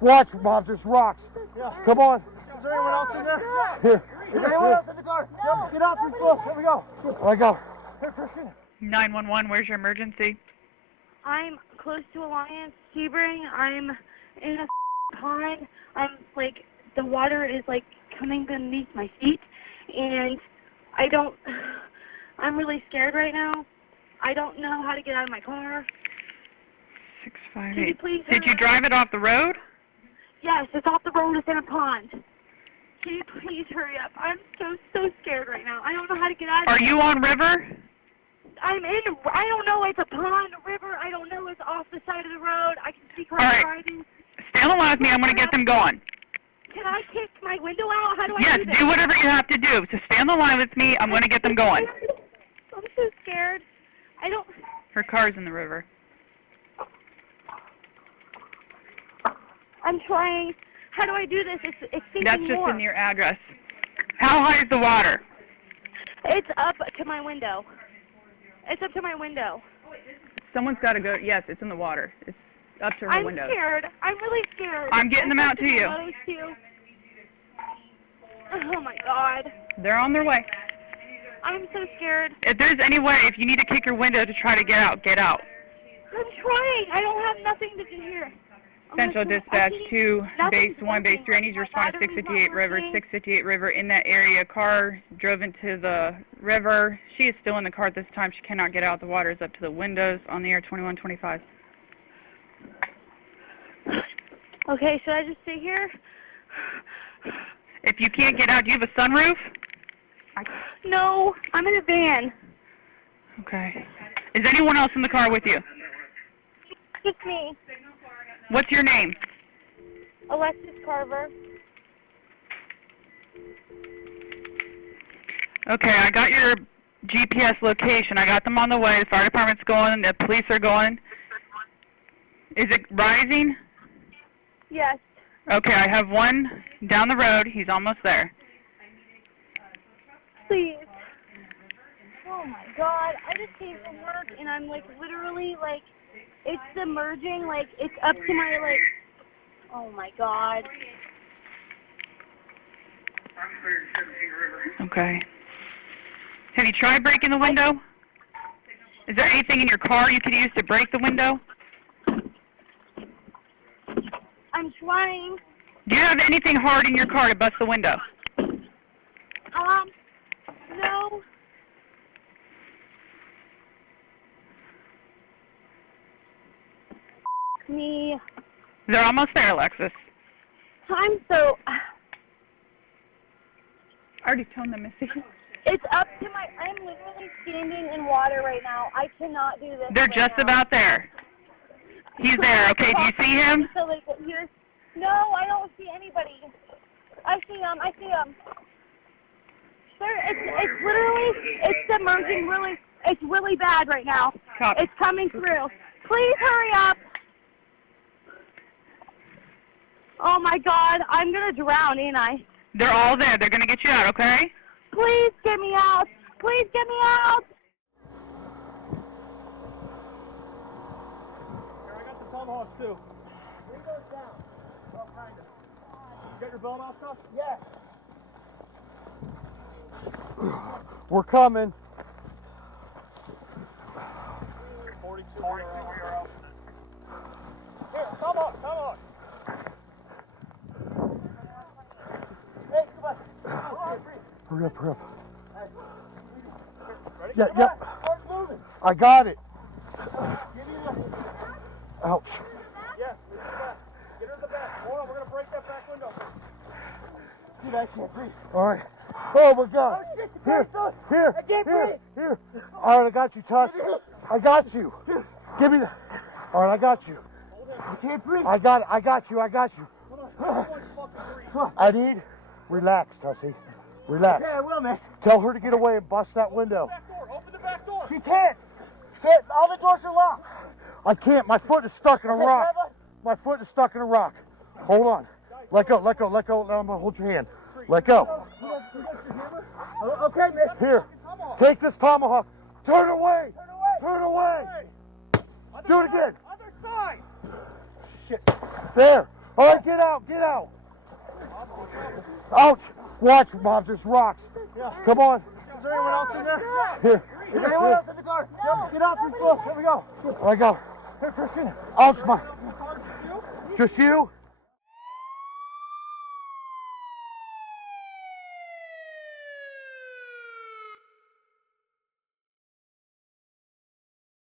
Watch, Mom, there's rocks. Yeah. Come on. Is there anyone else in there? Here. Is there anyone else in the car? No. Get out, people. Here we go. I go. Here, Christian. 911, where's your emergency? I'm close to Alliance Sebring. I'm in a pond. I'm like, the water is like coming beneath my feet, and I'm really scared right now. I don't know how to get out of my car. 658. Can you please Did you drive it off the road? Yes, it's off the road. It's in a pond. Can you please hurry up? I'm so scared right now. I don't know how to get out of Are it. you on river? I don't know. It's a pond, a river. I don't know. It's off the side of the road. I can see cars All right. driving. Stay on the line with me. I'm going to get them going. Can I kick my window out? How do I Yes, do this? do whatever you have to do. So stay on the line with me. I'm going to get them going. I'm so scared. I don't... Her car's in the river. I'm trying. How do I do this? It's sinking That's just more. in your address. How high is the water? It's up to my window. It's up to my window. Someone's got to go. Yes, it's in the water. It's up to her window. I'm scared. I'm really scared. I'm getting them out to you. Oh my God. They're on their way. I'm so scared. If there's any way, if you need to kick your window to try to get out, get out. I'm trying. I don't have nothing to do here. Central Dispatch 2, Base 1, Base 3. I need you to respond to 658 River. 658 River in that area. Car drove into the river. She is still in the car at this time. She cannot get out. The water is up to the windows on the air 2125. Okay, should I just stay here? If you can't get out, do you have a sunroof? No, I'm in a van. Okay. Is anyone else in the car with you? Just me. What's your name? Alexis Carver. Okay, I got your GPS location. I got them on the way. The fire department's going. The police are going. Is it rising? Yes. Okay, I have one down the road. He's almost there. Please. Oh my God. I just came from work and I'm like literally like, it's submerging, like it's up to my like, oh my God. Okay. Have you tried breaking the window? Is there anything in your car you could use to break the window? I'm trying. Do you have anything hard in your car to bust the window? No. Me. They're almost there, Alexis. I'm so... I already told them, Missy. It's up to my... I'm literally standing in water right now. I cannot do this. They're right just now. about there. He's there, okay? Do you see him? So they get here. No, I don't see anybody. I see him. I see him. It's literally, it's submerging really, it's really bad right now. Copy. It's coming through. Please hurry up. Oh my God, I'm going to drown, ain't I? They're all there. They're going to get you out, okay? Please get me out. Please get me out. Here, I got the tomahawk too. Bring those down. Well, kind of. You got your belt off, Gus? Yes. We're coming. 42, we are out. Here, tomahawk. Hey, come on. Hurry up. Ready? Yeah, Come yeah. on, start moving. I got it. Give me the... Ouch. Yes, leave the back. Get her in the back. Hold on, we're going to break that back window. Dude, I can't breathe. All right. Oh my God. Oh shit, the Here, back's on. here, I can't here, breathe. here. All right, I got you, Tuss. I got you. Give me the... All right, I got you. I can't breathe. I got you. Hold on. I need... Relax, Tussie. Relax. Yeah, I will, miss. Tell her to get away and bust that window. Back door. Open the back door. She can't. All the doors are locked. I can't. My foot is stuck in a rock. My foot is stuck in a rock. Hold on. Let go. Now I'm going to hold your hand. Let go. Okay, miss. Here. Take this tomahawk. Turn away. Do it again. Other side. Shit. There. All right, get out, get out. Ouch. Watch, Mom, there's rocks. Yeah. Come on. Is there anyone else in there? Here. Is there anyone else in the car? No. Get out, here we go. There we go. Here, Christian. Ouch, Mom. Just you?